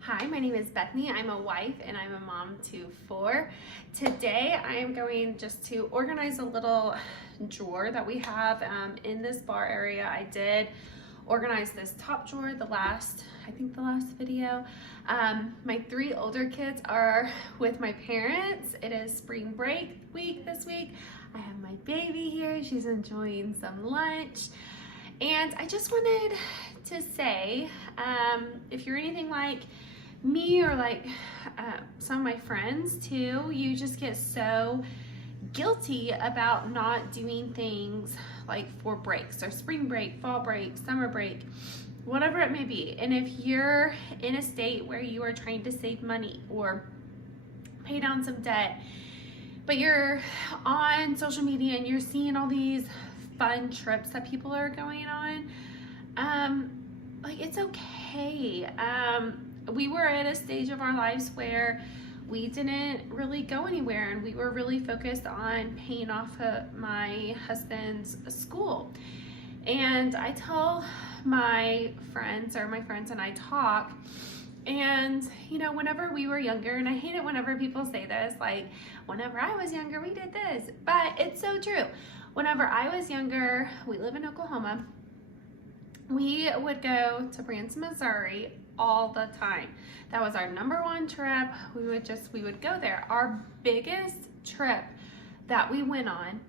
Hi, my name is Bethany. I'm a wife and I'm a mom to 4. Today I am going just to organize a little drawer that we have in this bar area. I did organize this top drawer I think the last video. My 3 older kids are with my parents. It is spring break week this week. I have my baby here. She's enjoying some lunch. And I just wanted to say, if you're anything like me or like some of my friends too, you just get so guilty about not doing things like for breaks or spring break, fall break, summer break, whatever it may be. And if you're in a state where you are trying to save money or pay down some debt, but you're on social media and you're seeing all these fun trips that people are going on, like, it's okay. We were at a stage of our lives where we didn't really go anywhere and we were really focused on paying off my husband's school. And I tell my friends and I talk, and you know, whenever we were younger, and I hate it whenever people say this, like, whenever I was younger we did this, but it's so true. Whenever I was younger, we live in Oklahoma, we would go to Branson, Missouri all the time. That was our #1 trip. We would go there. Our biggest trip that we went on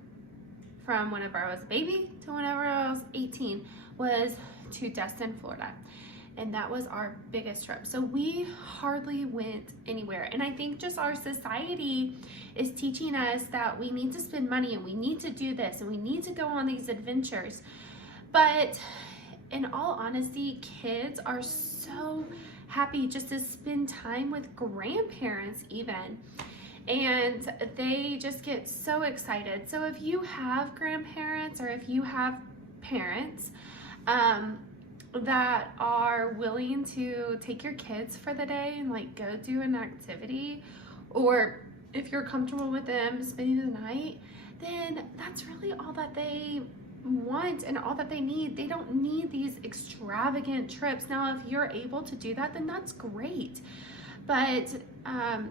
from whenever I was a baby to whenever I was 18 was to Destin, Florida. And that was our biggest trip. So we hardly went anywhere. And I think just our society is teaching us that we need to spend money and we need to do this and we need to go on these adventures. But in all honesty, kids are so happy just to spend time with grandparents even. And they just get so excited. So if you have grandparents or if you have parents that are willing to take your kids for the day and like go do an activity, or if you're comfortable with them spending the night, then that's really all that they want and all that they need. They don't need these extravagant trips. Now, if you're able to do that, then that's great. But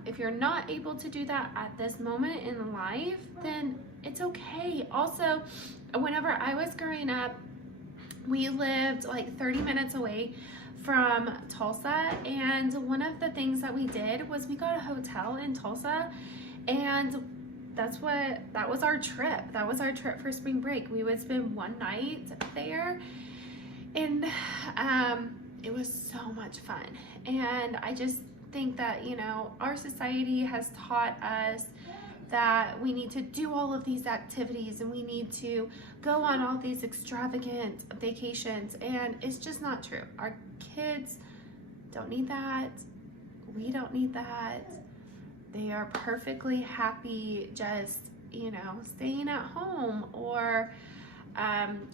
if you're not able to do that at this moment in life, then it's okay. Also, whenever I was growing up, we lived like 30 minutes away from Tulsa, and one of the things that we did was we got a hotel in Tulsa, and that was our trip. That was our trip for spring break. We would spend one night there, and it was so much fun. And I just think that, you know, our society has taught us that we need to do all of these activities and we need to go on all these extravagant vacations, and it's just not true. Our kids don't need that. We don't need that. They are perfectly happy just, you know, staying at home or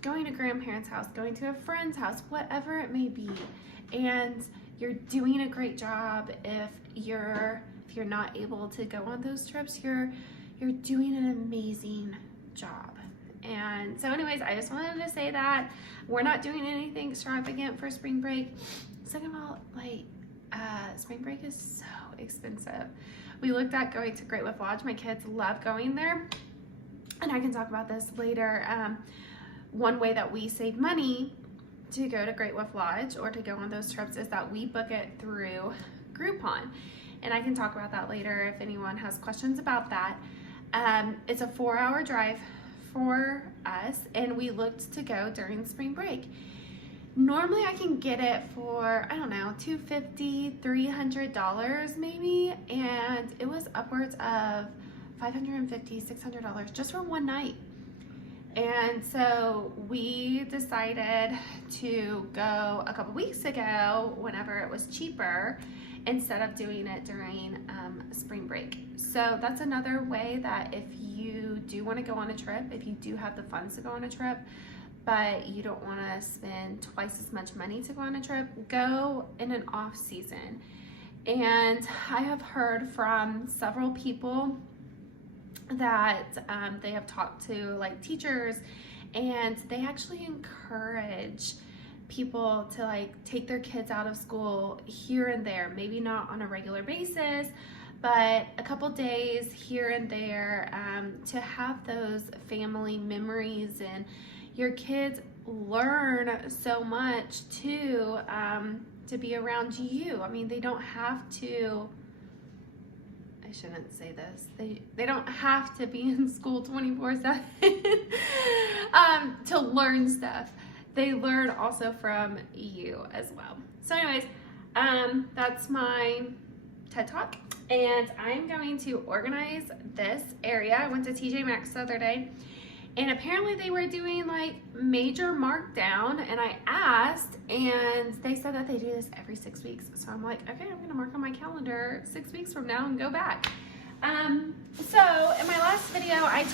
going to grandparents' house, going to a friend's house, whatever it may be. And you're doing a great job. If you're not able to go on those trips, you're doing an amazing job. And so anyways, I just wanted to say that we're not doing anything extravagant for spring break. Second of all, like, spring break is so expensive. We looked at going to Great Wolf Lodge. My kids love going there, and I can talk about this later. One way that we save money to go to Great Wolf Lodge or to go on those trips is that we book it through Groupon, and I can talk about that later if anyone has questions about that. It's a 4-hour drive for us, and we looked to go during spring break. Normally I can get it for, I don't know, $250, $300 maybe, and it was upwards of $550, $600 just for one night. And so we decided to go a couple weeks ago whenever it was cheaper, instead of doing it during spring break. So that's another way that if you do want to go on a trip, if you do have the funds to go on a trip, but you don't want to spend twice as much money to go on a trip, go in an off season. And I have heard from several people that they have talked to, like, teachers, and they actually encourage people to like take their kids out of school here and there, maybe not on a regular basis, but a couple days here and there, to have those family memories, and your kids learn so much too, to be around you. I mean, they don't have to, I shouldn't say this, they don't have to be in school 24/7 to learn stuff. They learn also from you as well. So anyways, that's my TED Talk, and I'm going to organize this area. I went to TJ Maxx the other day, and apparently they were doing like major markdown, and I asked, and they said that they do this every 6 weeks. So I'm like, okay, I'm gonna mark on my calendar 6 weeks from now and go back. So in my last video, I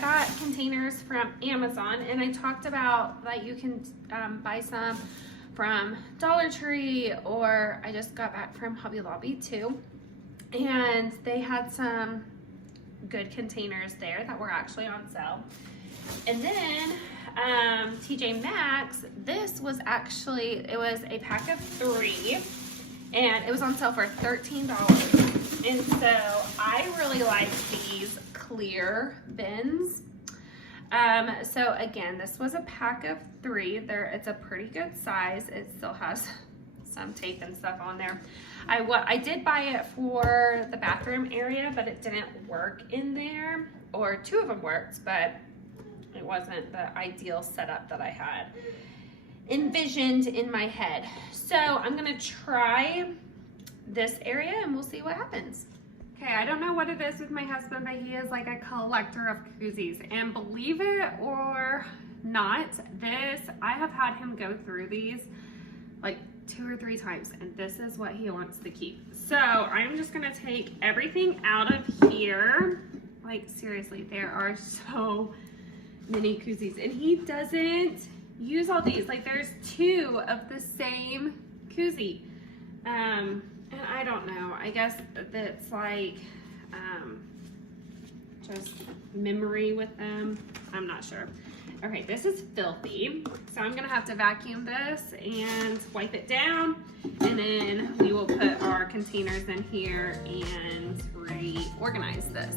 got containers from Amazon, and I talked about that you can buy some from Dollar Tree, or I just got back from Hobby Lobby too. And they had some good containers there that were actually on sale. And then TJ Maxx, this was actually, it was a pack of 3, and it was on sale for $13. And so I really like these clear bins. So again, this was a pack of 3. It's a pretty good size. It still has some tape and stuff on there. I did buy it for the bathroom area, but it didn't work in there, or 2 of them worked, but it wasn't the ideal setup that I had envisioned in my head. So I'm gonna try this area and we'll see what happens. Okay, I don't know what it is with my husband, but he is like a collector of koozies, and believe it or not, I have had him go through these like 2 or 3 times, and this is what he wants to keep. So I'm just gonna take everything out of here. Like seriously, there are so many koozies, and he doesn't use all these. Like there's 2 of the same koozie. And I don't know, I guess that's like just memory with them. I'm not sure. Okay, this is filthy, so I'm gonna have to vacuum this and wipe it down, and then we will put our containers in here and reorganize this.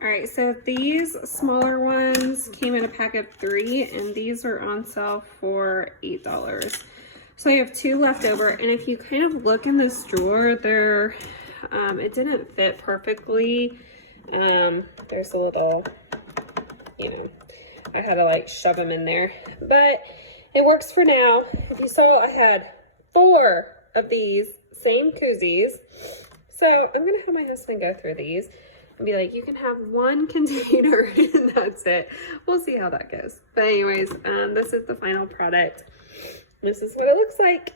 All right, so these smaller ones came in a pack of 3, and these are on sale for $8. So I have 2 left over, and if you kind of look in this drawer, they're It didn't fit perfectly. There's a little, you know, I had to like shove them in there, but it works for now. If you saw, I had 4 of these same koozies. So I'm gonna have my husband go through these and be like, you can have 1 container and that's it. We'll see how that goes. But anyways, this is the final product. This is what it looks like.